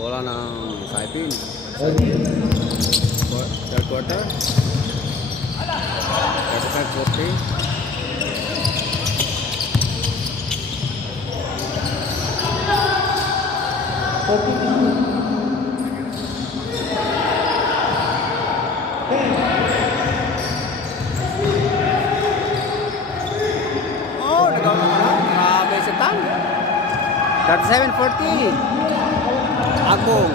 Bola ng Saipin. Third quarter. 35-40. Oh, nagawa ka na. Grabe si Tang. 37-40. Agbong.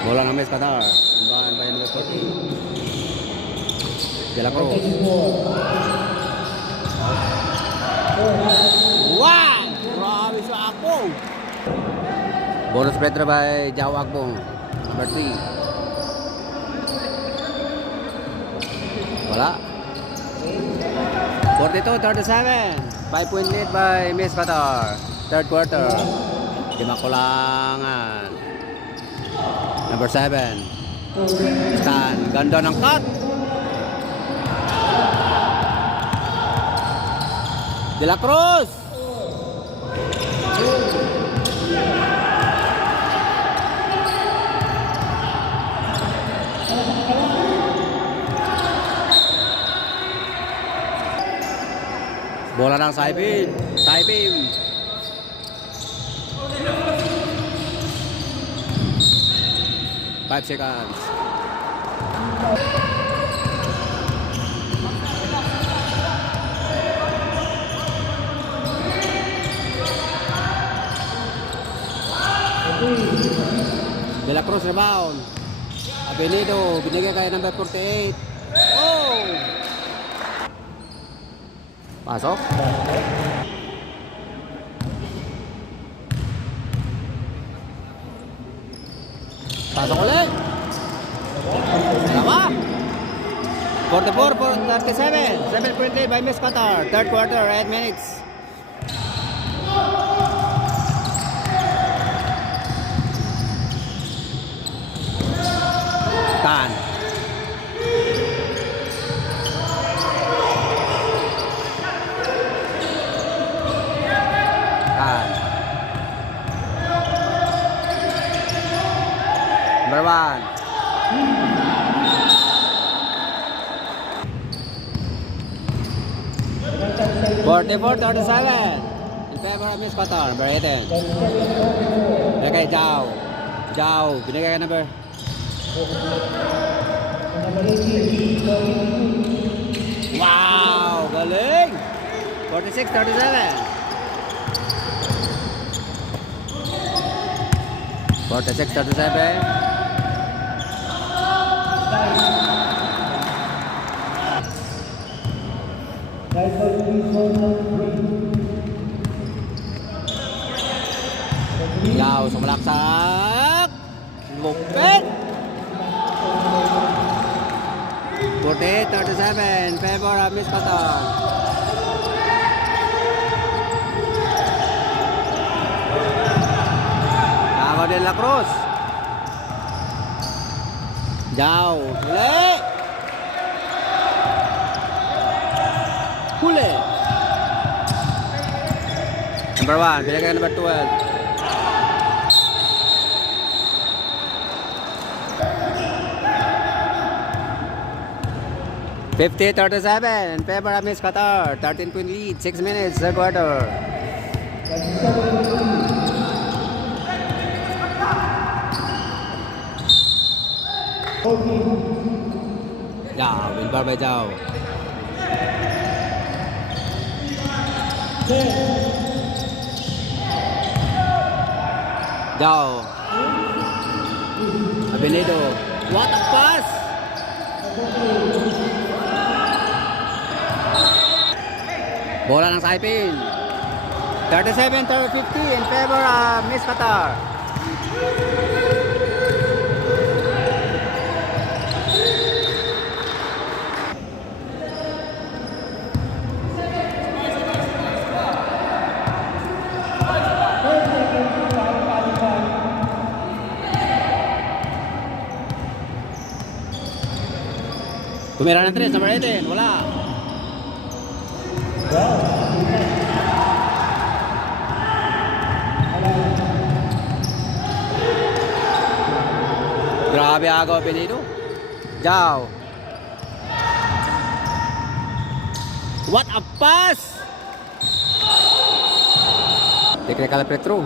Bola ng Mes Qatar. Imbahan by number 40. De La Cruz. Wow! Grabe si Agbong. Bonus spreader by Jao Agbong. Number 3. Wala. 42-37. 5-point lead by Mes Qatar. Third quarter. 5 kulangan. Number 7. Stan. Ganda ng cut. De La Cruz. Bola ng Saipin. Saipin. Five seconds. De La Cruz rebound. Abenido. Binigay kay number 48. Oh! Pasok. Pasok ulit. Dalawa. 44-37. 7-point by Mes Qatar. Third quarter, 8 minutes. Tan. Number 1. $44-37 in favor of Mes Qatar. Number 18. Binigay Jao. Jao. Binigay ka number. Wow! Galing! 46-37. 46-37. Yaw, sumalaksak. Lupit. 48-37. Favor of Mes Qatar. Ako De La Cruz. Yaw, huli. Huli. Number 1, binigay number 12. $50-37 in favor of Mes Qatar. 13-point lead, 6 minutes, third quarter. Jao, win bar by Jao. Jao. Abenido. What a pass! Bola ng Saipin. 37-50 in favor of Mes Qatar. Tumira ng 3, number 18. Wala. Grabe agaw Benito. Jao. What a pass! Technical free throw.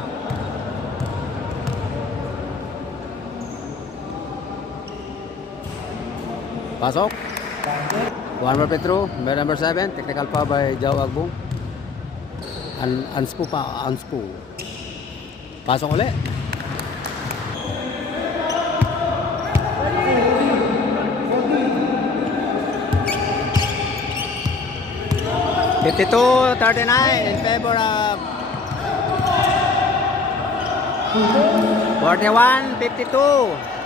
Pasok. One more free throw. Number 7. Technical foul by Jao Agbong. Anspo pa. Anspo. Pasok ulit. $52-39 in favor of 41-52.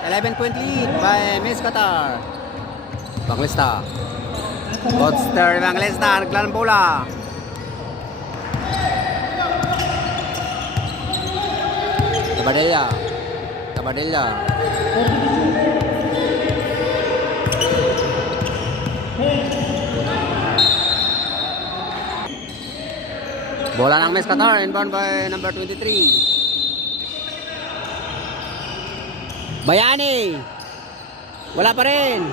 11-point lead by Miss Qatar. Evangelista. Godster Evangelista. Naglalang bola. Tabadilla. Tabadilla. Bola ng Miss Qatar, inbound by number 23. Bayani. Wala pa rin.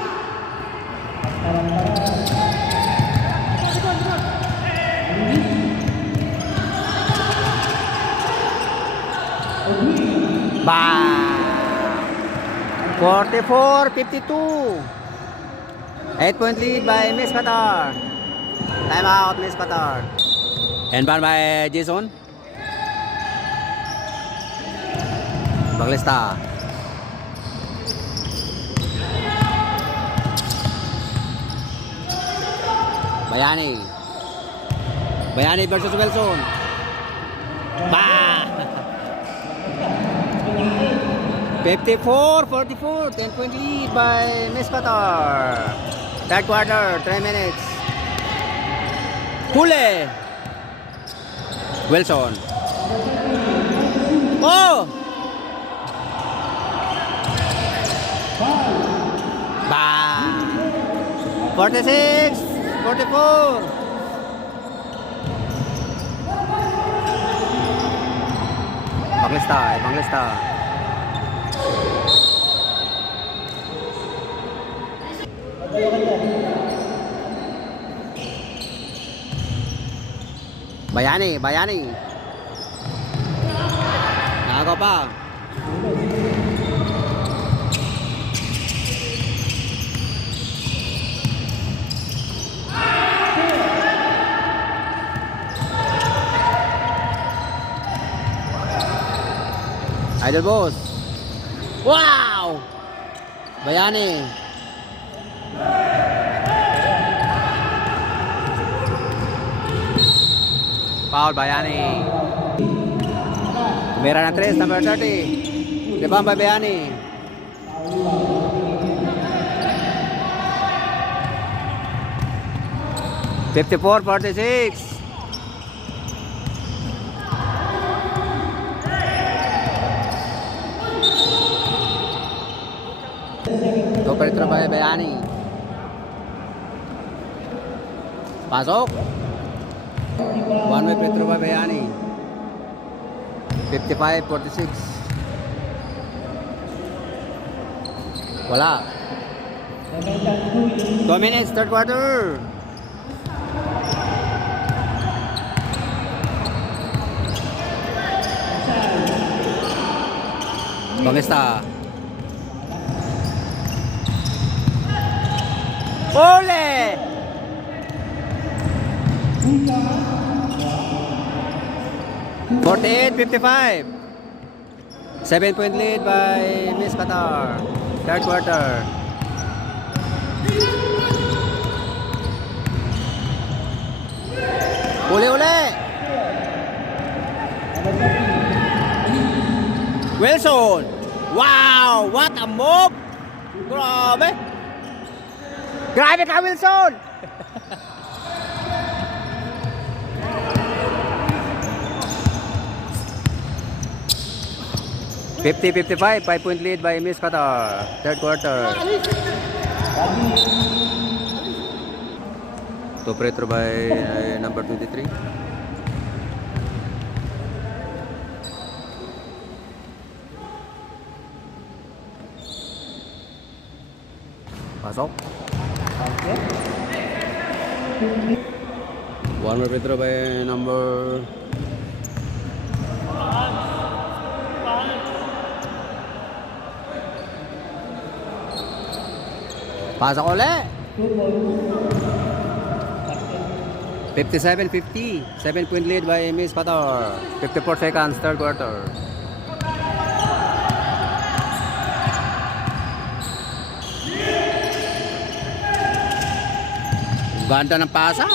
Bang! 44-52. 8-point lead by Miss Qatar. Time out, Miss Qatar. Inbound by Jason. Evangelista. Bayani. Bayani versus Wilson. Bah! 54-44. 10-point lead by Miss Qatar. Third quarter, 3 minutes. Huli. Wilson. Oh! Bang! 46-44. Evangelista, Evangelista. Bayani, Bayani. Nakagaw pa. Idol boss. Wow! Bayani. Foul Bayani. Tumira ng 3, number 30. Rebound by Bayani. $54-46. Super ito by Bayani. Pasok. One way free throw by Bayani. 55-46. Wala. 2 minutes, third quarter. Evangelista. Ole! 48-55. 7-point lead by Miss Qatar. Third quarter. Uli-uli! Wilson! Wow! What a move! Grabe! Grabe ka, Wilson! $50-55, 5-point lead by Miss Qatar. Third quarter. Top retro by number 23. Pasok. One more free throw by number pasok ulit. 57-50. 7-point lead by Miss Pator. 54 seconds, third quarter. Ganda ng pasa.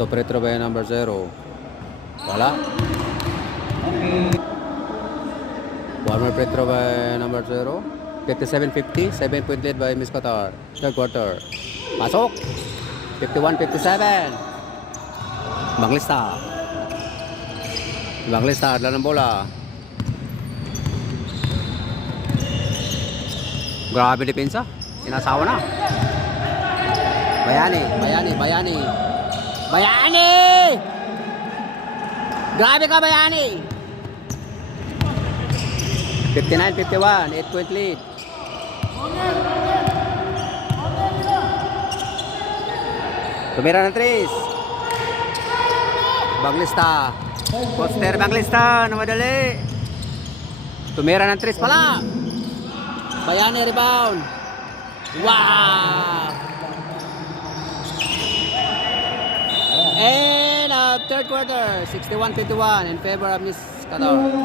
Top retro by number 0. Wala. One more free throw by number 0. 57-50. 7-point lead by Miss Qatar. Third quarter. Pasok. 51-57. Banglista. Banglista. Adla ng bola. Grabe depensa. Inasawa na. Bayani. Grabe ka, Bayani. 59-51, 8-point lead. Tumira ng 3. Banglista. Poster Banglista, namadali. Tumira ng 3 pala. Bayani rebound. Wow! And third quarter, 61-51 in favor of Miss Qatar.